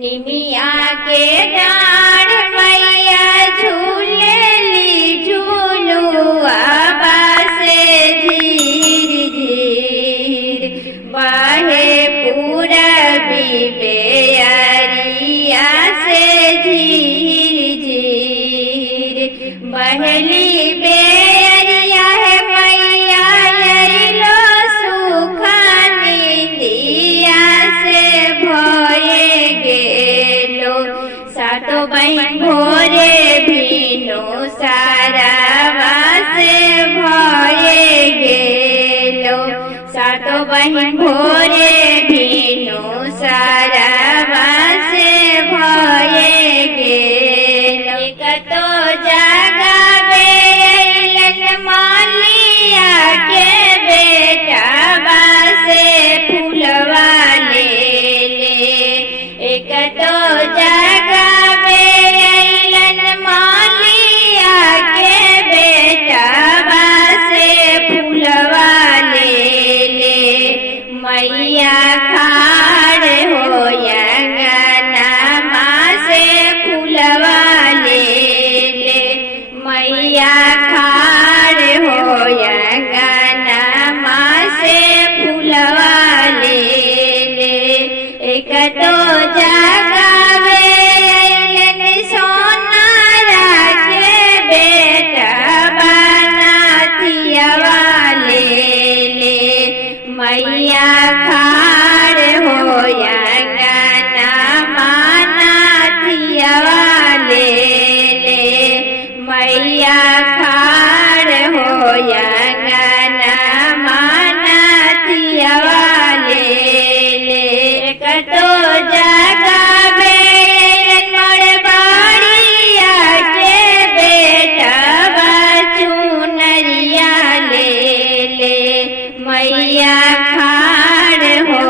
निमिया के डाढ़ मैया झूलेली झूलुआ बासे धीर धीर बहे पूरबी बेअरिया से धीर धीर बहली बेअरिया है मैया अइलो सुखानी दिया से भये गेलो सातो बहिन भोरे भीनो सारावा से भये गेलो सातो बहिन भोरे भीनो सारावा से भये गेलो कतो जगावे अइलन मालिया के बेटा बासे फूलवा ले एक तो जगावे अइलन मालिया के बेटा बासे फूलवा ले मैया खाड़ हो अंगना माँ से फूलवा ले मैया खाड़ हो अंगना माँ से फूलवा ले एक तो जगावे अइलन सोनारा के बेटा बनाथियवा ले मैया खाड़ हो अंगना मानाथियवा ले मैया खाड़ हो अंगना मानाथियवा ले कतो जगावे मड़बाड़िया के बेटा बचुनरिया ले मैया खाड़ हो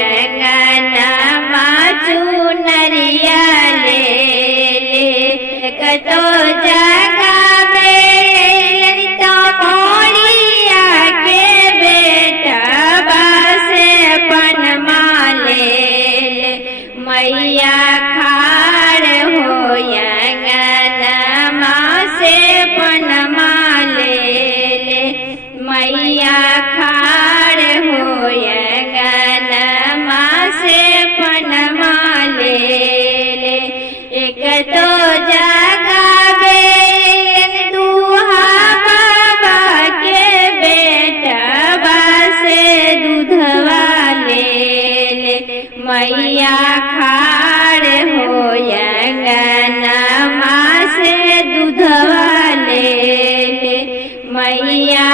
अंगना माचुनरिया ले कतो जगावे ललिता मोड़िया के बेटा बासे पनमा ले मैया खाड़ हो अंगना माँ से पनमा ले मैया खाड़ हो अंगना माँ से पनमा ले एक तो जगावे दूहा बाबा के बेटा बासे दूधवा ले मैया खाड़ हो अंगना माँ से दूधवा ले मैया